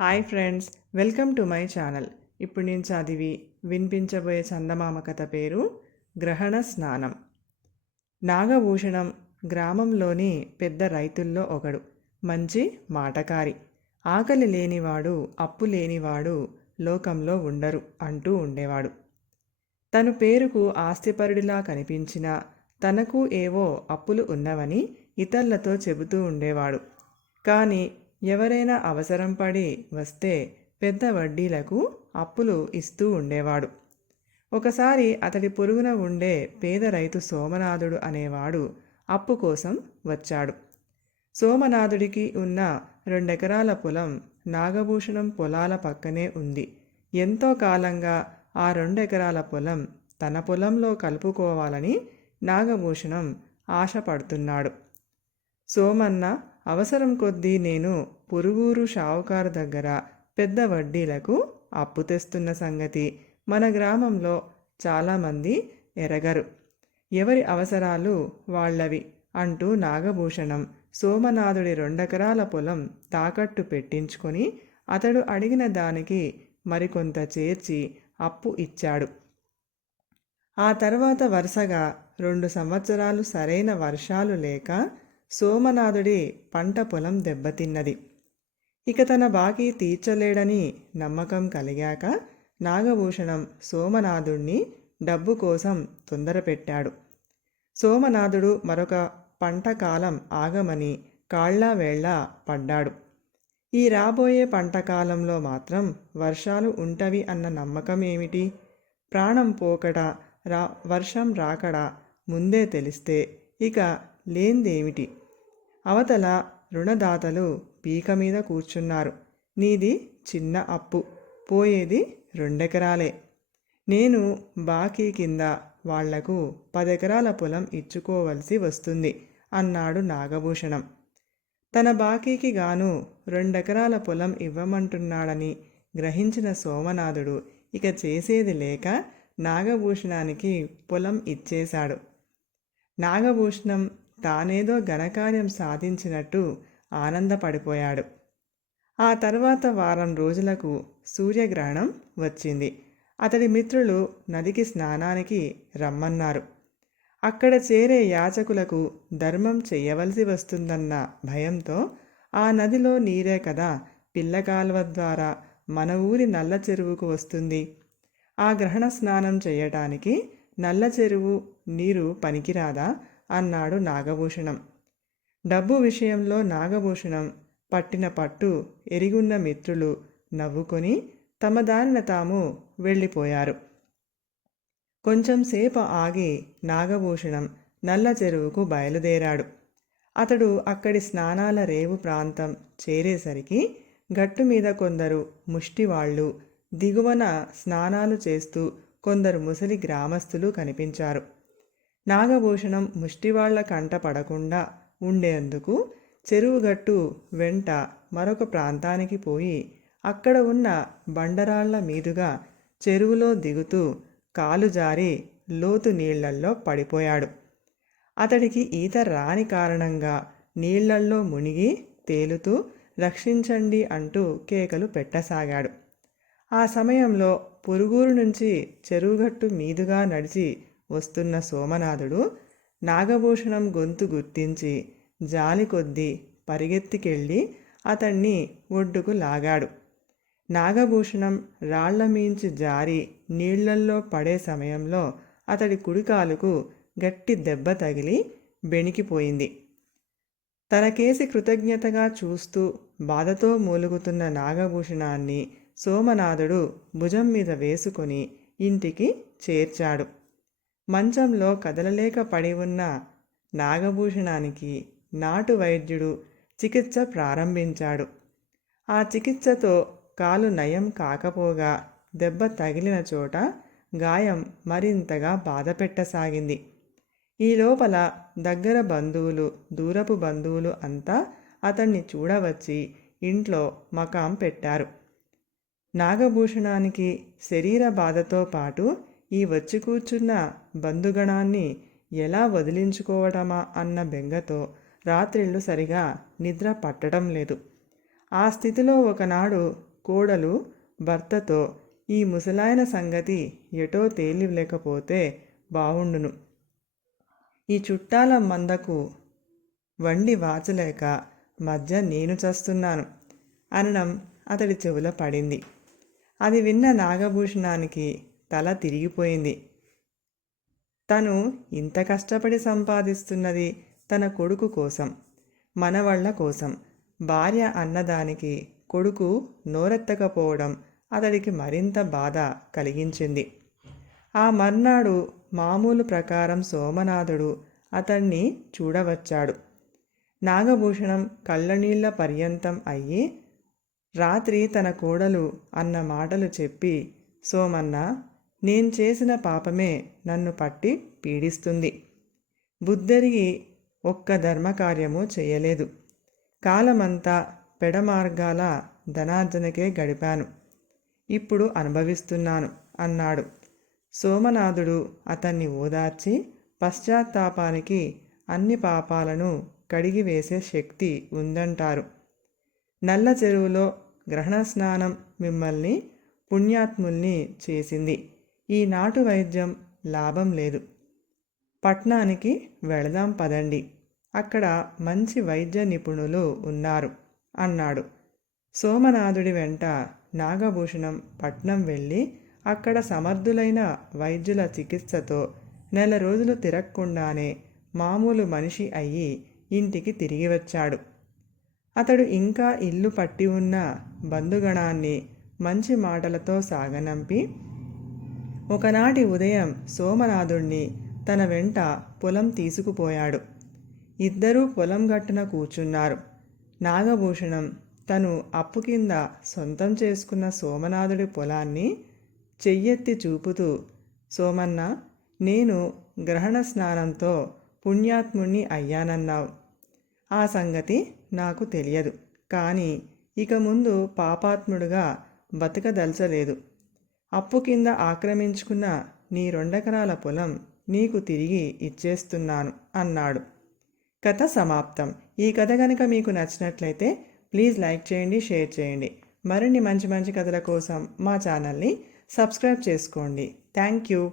Hi friends welcome to my channel. ఇప్పుడు నేను చదివి వినిపించబోయే చందమామ కథ పేరు గ్రహణ స్నానం. నాగభూషణం గ్రామంలోని పెద్ద రైతుల్లో ఒకడు. మంచి మాటకారి. ఆకలి లేనివాడు అప్పు లేనివాడు లోకంలో ఉండరు అంటూ ఉండేవాడు. తను పేరుకు ఆస్తిపరుడిలా కనిపించినా తనకు ఏవో అప్పులు ఉన్నవని ఇతరులతో చెబుతూ ఉండేవాడు. కానీ ఎవరైనా అవసరం పడి వస్తే పెద్ద వడ్డీలకు అప్పులు ఇస్తూ ఉండేవాడు. ఒకసారి అతడి పొరుగున ఉండే పేద రైతు సోమనాథుడు అనేవాడు అప్పు కోసం వచ్చాడు. సోమనాథుడికి ఉన్న రెండెకరాల పొలం నాగభూషణం పొలాల పక్కనే ఉంది. ఎంతో కాలంగా ఆ రెండెకరాల పొలం తన పొలంలో కలుపుకోవాలని నాగభూషణం ఆశపడుతున్నాడు. సోమన్న అవసరం కొద్దీ నేను పురుగురు షావుకారు దగ్గర పెద్ద వడ్డీలకు అప్పు తెస్తున్న సంగతి మన గ్రామంలో చాలామంది ఎరగరు. ఎవరి అవసరాలు వాళ్ళవి అంటూ నాగభూషణం సోమనాథుడి రెండెకరాల పొలం తాకట్టు పెట్టించుకొని అతడు అడిగిన దానికి మరికొంత చేర్చి అప్పు ఇచ్చాడు. ఆ తర్వాత వరుసగా రెండు సంవత్సరాలు సరైన వర్షాలు లేక సోమనాథుడి పంట పొలం దెబ్బతిన్నది. ఇక తన బాకీ తీర్చలేడని నమ్మకం కలిగాక నాగభూషణం సోమనాథుణ్ణి డబ్బు కోసం తొందరపెట్టాడు. సోమనాథుడు మరొక పంట కాలం ఆగమని కాళ్ళ వేళ్ళ పడ్డాడు. ఈ రాబోయే పంటకాలంలో మాత్రం వర్షాలు ఉంటవి అన్న నమ్మకం ఏమిటి ప్రాణం పోకడ రా వర్షం రాకడా ముందే తెలిస్తే ఇక లేందేమిటి? అవతల రుణదాతలు పీక మీద కూర్చున్నారు. నీది చిన్న అప్పు. పోయేది రెండెకరాలే. నేను బాకీ కింద వాళ్ళకు పదెకరాల పొలం ఇచ్చుకోవలసి వస్తుంది అన్నాడు నాగభూషణం. తన బాకీకి గాను రెండెకరాల పొలం ఇవ్వమంటున్నాడని గ్రహించిన సోమనాథుడు ఇక చేసేది లేక నాగభూషణానికి పొలం ఇచ్చేశాడు. నాగభూషణం తానేదో ఘనకార్యం సాధించినట్టు ఆనందపడిపోయాడు. ఆ తర్వాత వారం రోజులకు సూర్యగ్రహణం వచ్చింది. అతడి మిత్రులు నదికి స్నానానికి రమ్మన్నారు. అక్కడ చేరే యాచకులకు ధర్మం చెయ్యవలసి వస్తుందన్న భయంతో ఆ నదిలో నీరే కదా పిల్లకాల్వ ద్వారా మన ఊరి నల్ల చెరువుకు వస్తుంది. ఆ గ్రహణ స్నానం చేయటానికి నల్ల చెరువు నీరు పనికిరాదా? అన్నాడు నాగభూషణం. డబ్బు విషయంలో నాగభూషణం పట్టిన పట్టు ఎరిగున్న మిత్రులు నవ్వుకొని తమ తాము వెళ్ళిపోయారు. కొంచెం సేపు ఆగి నాగభూషణం నల్ల చెరువుకు బయలుదేరాడు. అతడు అక్కడి స్నానాల రేవు ప్రాంతం చేరేసరికి గట్టు మీద కొందరు ముష్టివాళ్ళు దిగువన స్నానాలు చేస్తూ కొందరు ముసలి గ్రామస్తులు కనిపించారు. నాగభూషణం ముష్టివాళ్ళ కంట పడకుండా ఉండేందుకు చెరువుగట్టు వెంట మరొక ప్రాంతానికి పోయి అక్కడ ఉన్న బండరాళ్ళ మీదుగా చెరువులో దిగుతూ కాలు జారి లోతు నీళ్ళల్లో పడిపోయాడు. అతడికి ఈత రాని కారణంగా నీళ్ళల్లో మునిగి తేలుతూ రక్షించండి అంటూ కేకలు పెట్టసాగాడు. ఆ సమయంలో పొరుగురు నుంచి చెరువుగట్టు మీదుగా నడిచి వస్తున్న సోమనాథుడు నాగభూషణం గొంతు గుర్తించి జాలి కొద్దీ పరిగెత్తికెళ్ళి అతణ్ణి ఒడ్డుకు లాగాడు. నాగభూషణం రాళ్ళ మీంచి జారి నీళ్ళల్లో పడే సమయంలో అతడి కుడికాలుకు గట్టి దెబ్బ తగిలి బెణికిపోయింది. తనకేసి కృతజ్ఞతగా చూస్తూ బాధతో మూలుగుతున్న నాగభూషణాన్ని సోమనాథుడు భుజం మీద వేసుకొని ఇంటికి చేర్చాడు. మంచంలో కదలలేక పడి ఉన్న నాగభూషణానికి నాటు వైద్యుడు చికిత్స ప్రారంభించాడు. ఆ చికిత్సతో కాలు నయం కాకపోగా దెబ్బ తగిలిన చోట గాయం మరింతగా బాధపెట్టసాగింది. ఈ లోపల దగ్గర బంధువులు దూరపు బంధువులు అంతా అతన్ని చూడవచ్చి ఇంట్లో మకాం పెట్టారు. నాగభూషణానికి శరీర బాధతో పాటు ఈ వచ్చి కూర్చున్న బంధుగణాన్ని ఎలా వదిలించుకోవటమా అన్న బెంగతో రాత్రిళ్ళు సరిగా నిద్ర పట్టడం లేదు. ఆ స్థితిలో ఒకనాడు కోడలు భర్తతో ఈ ముసలాయన సంగతి ఎటో తేలివలేకపోతే బావుండును. ఈ చుట్టాల మందకు వండి వాచలేక మధ్య నేను చస్తున్నాను అనడం అతడి చెవుల పడింది. అది విన్న నాగభూషణానికి తల తిరిగిపోయింది. తను ఇంత కష్టపడి సంపాదిస్తున్నది తన కొడుకు కోసం మనవళ్ళ కోసం. భార్య అన్నదానికి కొడుకు నోరెత్తకపోవడం అతడికి మరింత బాధ కలిగించింది. ఆ మర్నాడు మామూలు ప్రకారం సోమనాథుడు అతన్ని చూడవచ్చాడు. నాగభూషణం కళ్ళనీళ్ళ పర్యంతం అయ్యి రాత్రి తన కోడలు అన్న మాటలు చెప్పి సోమన్న నేను చేసిన పాపమే నన్ను పట్టి పీడిస్తుంది. బుద్ధరిగి ఒక్క ధర్మకార్యము చేయలేదు. కాలమంతా పెడమార్గాల ధనార్జనకే గడిపాను. ఇప్పుడు అనుభవిస్తున్నాను అన్నాడు. సోమనాథుడు అతన్ని ఓదార్చి పశ్చాత్తాపానికి అన్ని పాపాలను కడిగివేసే శక్తి ఉందంటారు. నల్ల చెరువులో గ్రహణ స్నానం మిమ్మల్ని పుణ్యాత్ముల్ని చేసింది. ఈ నాటు వైద్యం లాభం లేదు. పట్నానికి వెళదాం పదండి. అక్కడ మంచి వైద్య నిపుణులు ఉన్నారు అన్నాడు. సోమనాథుడి వెంట నాగభూషణం పట్నం వెళ్ళి అక్కడ సమర్థులైన వైద్యుల చికిత్సతో నెల రోజులు తిరగకుండానే మామూలు మనిషి అయ్యి ఇంటికి తిరిగి వచ్చాడు. అతడు ఇంకా ఇల్లు పట్టి ఉన్న బంధుగణాన్ని మంచి మాటలతో సాగనంపి ఒకనాటి ఉదయం సోమనాథుణ్ణి తన వెంట పొలం తీసుకుపోయాడు. ఇద్దరూ పొలం గట్టున కూర్చున్నారు. నాగభూషణం తను అప్పు కింద సొంతం చేసుకున్న సోమనాథుడి పొలాన్ని చెయ్యెత్తి చూపుతూ సోమన్న నేను గ్రహణ స్నానంతో పుణ్యాత్ముణ్ణి అయ్యానన్నావు. ఆ సంగతి నాకు తెలియదు. కానీ ఇక ముందు పాపాత్ముడుగా బతకదలచలేదు. అప్పు కింద ఆక్రమించుకున్న నీ రెండెకరాల పొలం నీకు తిరిగి ఇచ్చేస్తున్నాను అన్నాడు. కథ సమాప్తం. ఈ కథ కనుక మీకు నచ్చినట్లయితే ప్లీజ్ లైక్ చేయండి షేర్ చేయండి. మరిన్ని మంచి మంచి కథల కోసం మా ఛానల్ని సబ్స్క్రైబ్ చేసుకోండి. Thank you.